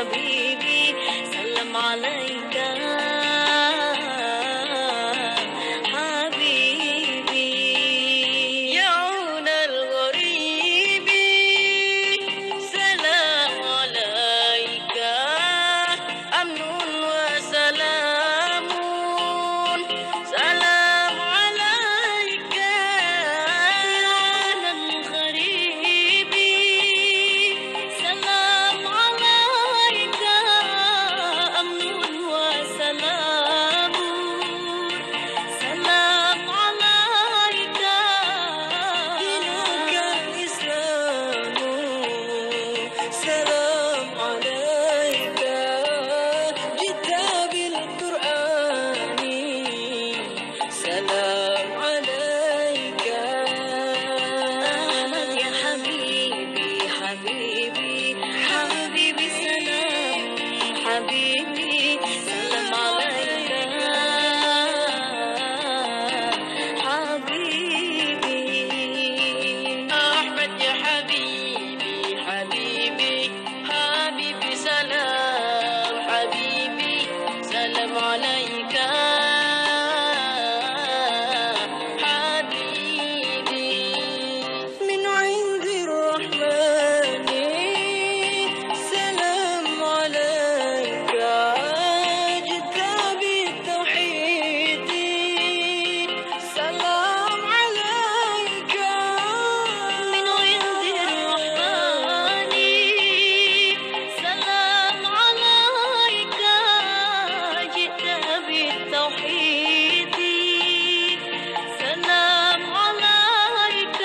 حبيبي سلم عليك حبيبي يا عون الغريب سلام عليك أمن وسلام سلام عليك يا عون الغريب سلام عليك أمن وسلام سلام عليك دينك الإسلام سلام عليك جئت بالقرآن سلام عليك أحمد يا حبيبي حبيبي حبيبي سلام حبيبي سلام عليك حبيبي أحمد يا حبيبي حبيبي حبيبي سلام حبيبي سلام عليك حبيبي من عند الرحمن سلام عليك جئت بالتوحيد سلام عليك من عند الرحمن سلام عليك جئت بالتوحيد سلام عليك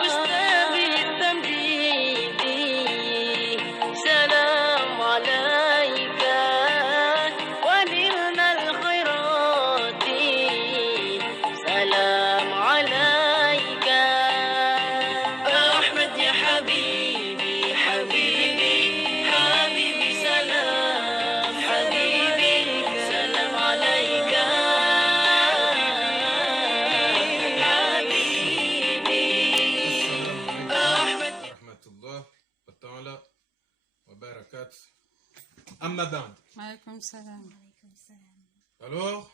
فزت بالتمجيد سلام عليك ونلنا الخيرات سلام عليك أحمد يا حبيبي حبيبي حبيبي سلام حبيبي سلام عليك حبيبي أحمد ورحمة الله تعالى وبركاته. Amma ba'd. Alaykoum salam. Alors,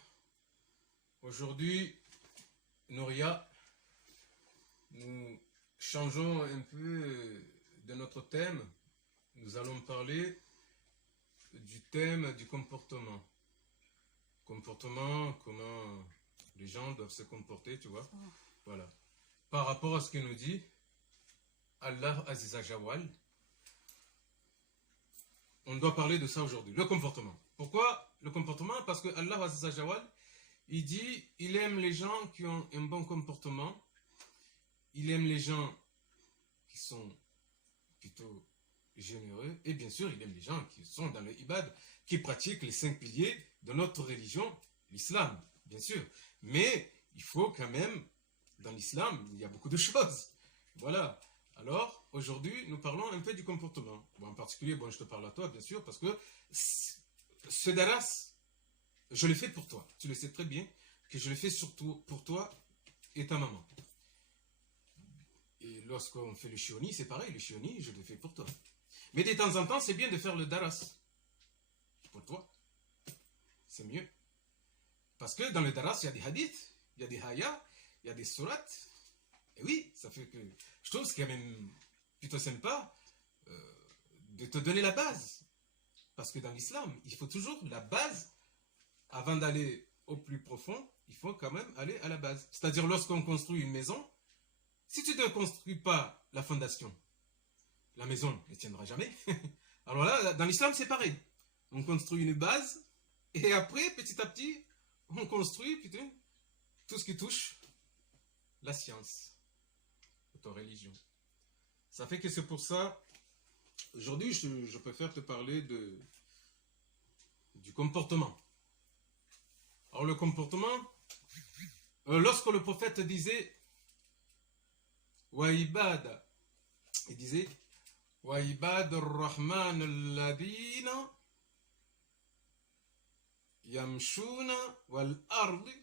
aujourd'hui, Nouria, nous changeons un peu de notre thème. Nous allons parler du thème du comportement. Comportement, comment les gens doivent se comporter, tu vois. Voilà. Par rapport à ce que nous dit Allah Aziza Jawal, on doit parler de ça aujourd'hui, le comportement. Pourquoi le comportement? Parce que Allah Aziza Jawal, il dit, il aime les gens qui ont un bon comportement, il aime les gens qui sont plutôt généreux, et bien sûr, il aime les gens qui sont dans le ibad, qui pratiquent les 5 piliers de notre religion, l'islam, bien sûr. Mais il faut quand même, dans l'islam, il y a beaucoup de choses. Voilà. Alors, aujourd'hui, nous parlons un peu du comportement. Bon, en particulier, bon, je te parle à toi, bien sûr, parce que ce daras, je l'ai fait pour toi. Tu le sais très bien que je l'ai fait surtout pour toi et ta maman. Et lorsqu'on fait le shioni, c'est pareil, le shioni, je le fais pour toi. Mais de temps en temps, c'est bien de faire le daras pour toi. C'est mieux. Parce que dans le daras, il y a des hadiths, il y a des hayas, il y a des sourates. Et oui, ça fait que je trouve que c'est quand même plutôt sympa de te donner la base. Parce que dans l'islam, il faut toujours la base. Avant d'aller au plus profond, il faut quand même aller à la base. C'est-à-dire lorsqu'on construit une maison, si tu ne construis pas la fondation, la maison ne tiendra jamais. Alors là, dans l'islam, c'est pareil. On construit une base et après, petit à petit, on construit putain, tout ce qui touche la science, notre religion. Ça fait que c'est pour ça, aujourd'hui, je préfère te parler du comportement. Alors le comportement, lorsque le prophète disait Wa'ibada, il disait Wa'ibad ar-Rahman alladhina yamshuna wal ardi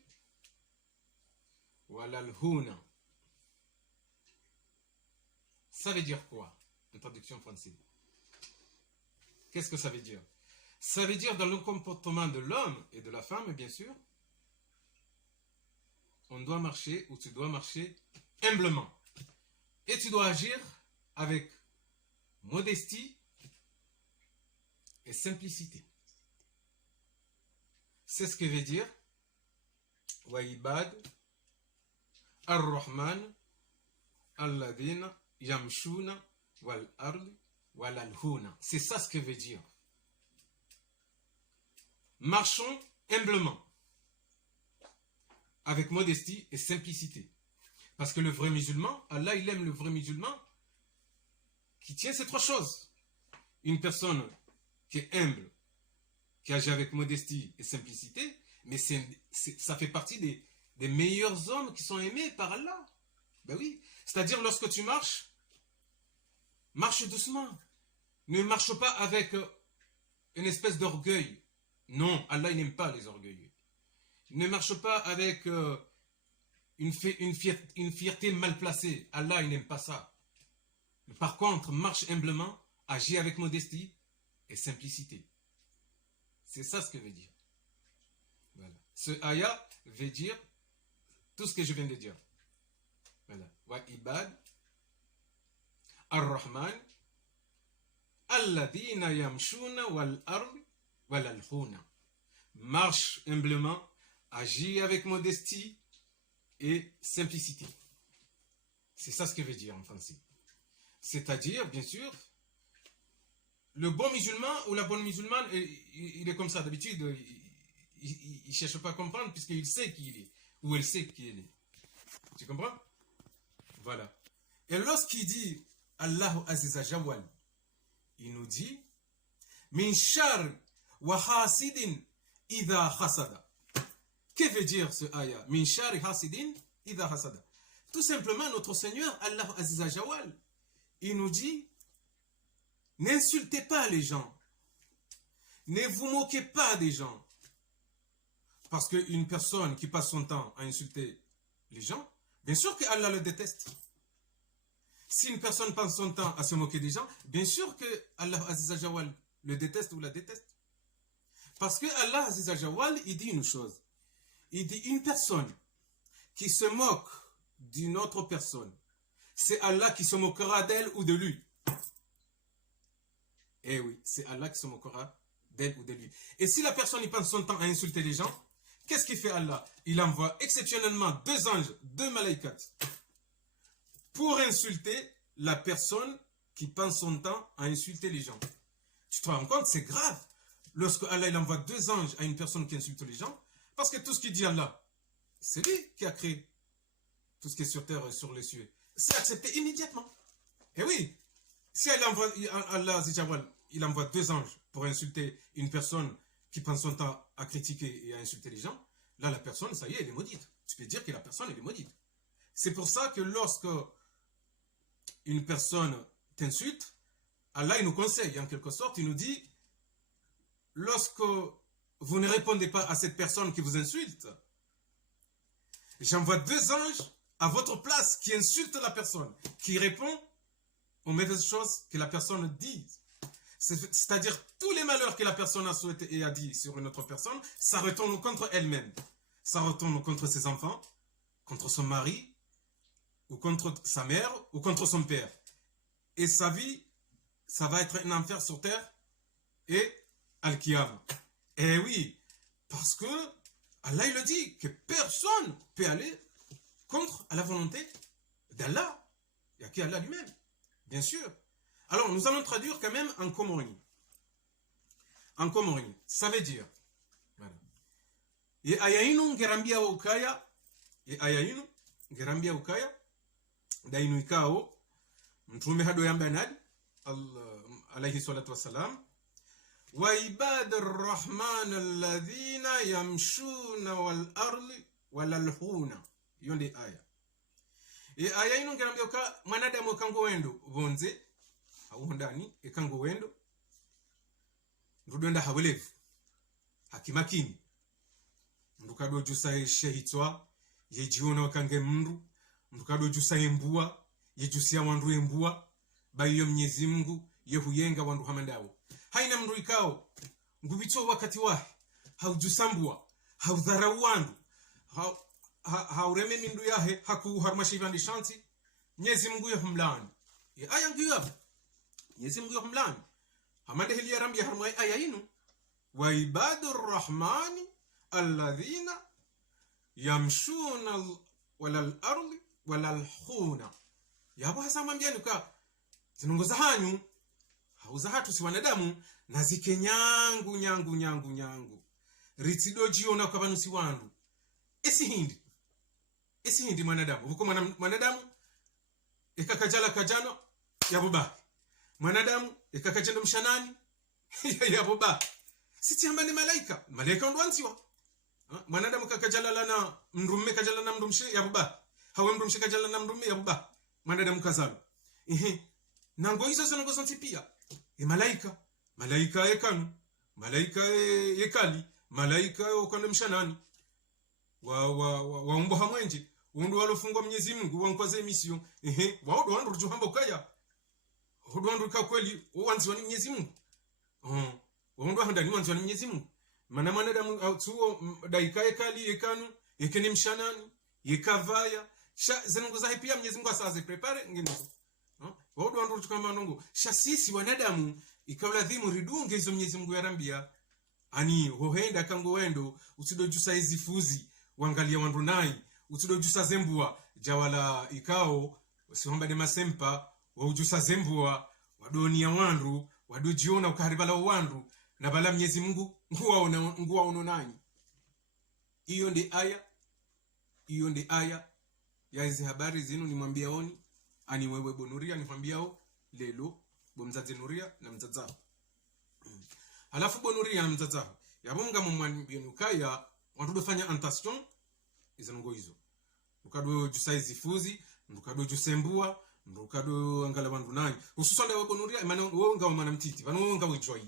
wal alhuna. Ça veut dire quoi? Introduction française. Qu'est-ce que ça veut dire? Ça veut dire dans le comportement de l'homme et de la femme, bien sûr, on doit marcher, ou tu dois marcher humblement. Et tu dois agir avec modestie et simplicité. C'est ce que veut dire Waibad ar-Rahman alladhina yamshuna wal ardi wal alhuna. C'est ça ce que veut dire. Marchons humblement, avec modestie et simplicité. Parce que le vrai musulman, Allah il aime le vrai musulman qui tient ces trois choses. Une personne qui est humble, qui agit avec modestie et simplicité, mais ça fait partie des meilleurs hommes qui sont aimés par Allah. Ben oui. C'est-à-dire lorsque tu marches, marche doucement. Ne marche pas avec une espèce d'orgueil. Non, Allah il n'aime pas les orgueilleux. Ne marche pas avec une fierté mal placée. Allah il n'aime pas ça. Par contre, marche humblement, agis avec modestie et simplicité. C'est ça ce que veut dire. Voilà. Ce ayah veut dire tout ce que je viens de dire. Voilà. Wa ibad ar-Rahman alladhina yamshuna wal ardi wal alhuna. Marche humblement, agis avec modestie et simplicité. C'est ça ce que veut dire en français. C'est-à-dire, bien sûr, le bon musulman ou la bonne musulmane, il est comme ça d'habitude. Il ne cherche pas à comprendre puisqu'il sait qui il est. Ou elle sait qui il est. Tu comprends? Voilà. Et lorsqu'il dit Allahu Aziza Jawal, il nous dit Min shar wa hasidin idha hasada. Que veut dire ce ayah? Min shar hasidin idha hasada. Tout simplement, notre Seigneur, Allahu Aziza Jawal, il nous dit n'insultez pas les gens. Ne vous moquez pas des gens. Parce qu'une personne qui passe son temps à insulter les gens, bien sûr que Allah le déteste. Si une personne passe son temps à se moquer des gens, bien sûr que Allah Aziza Jawal le déteste ou la déteste. Parce que Allah Aziza Jawal, il dit une chose. Il dit une personne qui se moque d'une autre personne, c'est Allah qui se moquera d'elle ou de lui. Eh oui, c'est Allah qui se moquera d'elle ou de lui. Et si la personne y passe son temps à insulter les gens, qu'est-ce qu'il fait Allah? Il envoie exceptionnellement 2 anges, 2 malaïkats, pour insulter la personne qui passe son temps à insulter les gens. Tu te rends compte, c'est grave. Lorsque Allah il envoie 2 anges à une personne qui insulte les gens, parce que tout ce qu'il dit Allah, c'est lui qui a créé tout ce qui est sur terre et sur les cieux. C'est accepté immédiatement. Et oui, si Allah il envoie 2 anges pour insulter une personne qui passe son temps à critiquer et à insulter les gens, là la personne, ça y est, elle est maudite. Tu peux dire que la personne, elle est maudite. C'est pour ça que lorsque une personne t'insulte, Allah il nous conseille, en quelque sorte, il nous dit, lorsque vous ne répondez pas à cette personne qui vous insulte, j'envoie 2 anges à votre place qui insultent la personne, qui répond aux mauvaises choses que la personne dit. C'est-à-dire tous les malheurs que la personne a souhaité et a dit sur une autre personne, ça retourne contre elle-même. Ça retourne contre ses enfants, contre son mari, ou contre sa mère, ou contre son père. Et sa vie, ça va être un enfer sur terre et Al-Qiyam. Eh oui, parce que Allah il le dit que personne ne peut aller contre à la volonté d'Allah. Il n'y a qu'Allah lui-même, bien sûr. Alors, nous allons traduire quand même en Comorini. En Comorini, ça veut dire, voilà. Et ayainu gerambia ukaya, et ayainu gerambia ukaya, dainu ikao, mtume hado yambanadi, alayhi salatu wassalam, wa ibad ar-Rahman alladhina yamshuna wal arli wal alhuna. Yonde aya. E aya ino ngerambia uka mwanadamu kango wendo vonze ndani ekango wendo ndudonda habulevu hakimakini ndukado jusa shehitwa yejiona wakange mndu ndukado jusa embua yejusia wandu embua bayo Mwenyezi Mungu yehuyenga wandu hamandawo haina mndu ikao ngubito wakati wahe haujusambua haudharau wandu haureme mindu yahe hakuharumashivandi shanti Mwenyezi Mungu yahumlani aya ngiyo Mwenyezi Mungu yahumlani hamande hili ya rambi harumai aya inu wa ibadur rahmani alladhina yamshuna walal ardi walal khuna yabo hasa mwambiani kwa zinongoza hanyu hauza hatu si wanadamu na zike nyangu ritidojiona kwa banusi wandu esi hindi mwanadamu huko mwanadamu ikakajala kajano yabuba mwanadamu ikakajendo mshanani yabuba siti hamba ni malaika ndo anziwa mwanadamu kakajala lana mrumme kajala na mrumshe yabuba hawe mrumshe kajala na mrumme yabuba mwanadamu kazalo nango hizo zinongoza pia malaika yekanu malaika yekali malaika okande mshanani wa umbo hamwenje undu walofungwa Mwenyezi Mungu wankwaze mission wao wandu rujuhamba ukaya hodo wandu ka kweli wanzi wa Mwenyezi Mungu wandu handa ni wanzi wa Mwenyezi Mungu maana mwanadamu au tuo daika yekali yekanu yekeni mshanani yekavaya zinongoza pia Mwenyezi Mungu asaze prepare ngine waudu wandu tukamba nongo sisi wanadamu ikawladhimu ridunge hizo Mwenyezi Mungu yarambia ani hohenda kango wendo utidojusa hizi fuzi wangalia wandu nai utidojusa zembua jawala ikao usihomba de masempa waujusa zembua wadonia wandu wadojiona ukaribala wandu na bala Mwenyezi Mungu nguwa ono nani hiyo ndi aya ya hizi habari zinu nimwambia oni ani wewe bonuria nifambiao lelo bomzazi nuria na mzaza halafu bonuria na mzaza yabonga mumwambia ukaya wantu fanya antation izango hizo ukado jusaizi fuzi ndukado jusembua ndukado angala wandu nani hususan wewe bonuria maana wewe ngao mana mtiti vanu ngao enjoy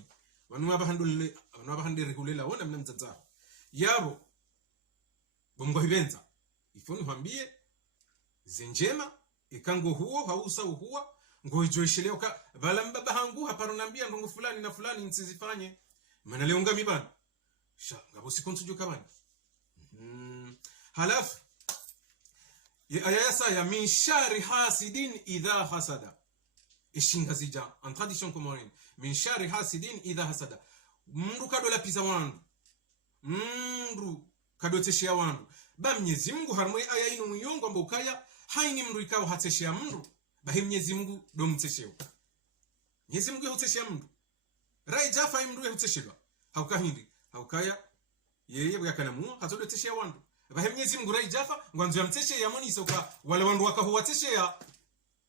vanu abahandere kulela wona mna mzaza yabo bomgo hibenza ifoni hambie zenjema ikango huo hausa huwa ngoijoisheleo ka bala mbaba hangu haparo nambia ndongo fulani na fulani nsizifanye maana leo ngami bana ngabo sikonsujo kabani halafu aya ya min shari hasidin idha hasada ishingazija en tradition commune min shari hasidin idha hasada mndu kadola pisa wandu mndu kadoteshia wandu ba Mwenyezi Mungu harmoi aya ino muyongo ambokaya haini mndu ikao hateshia mndu bahi Mwenyezi Mungu do mtesheo Mwenyezi Mungu huteshia mndu rai jafa mndu huteshelwa haukaya yeye bwakana mu hatodo teshia wandu bahi Mwenyezi Mungu rai jafa ngwanzo ya mteshe ya moni soka wala wandu wakahuwateshea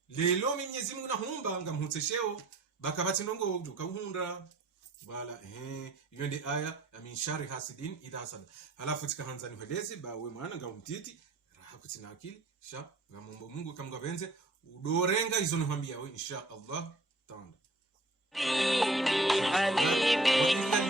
lelo Mwenyezi Mungu na huumba ngamhutesheo bakabati ndongo ukahunda wala hiyo ndi aya ya min shari hasidin idha hasada halafu tikahanza ni helezi ba we mwana ngamtiti raha kutina akili sha ngamombo Mungu kamgabenze udorenga hizo nihambia we insha Allah taala حبيبي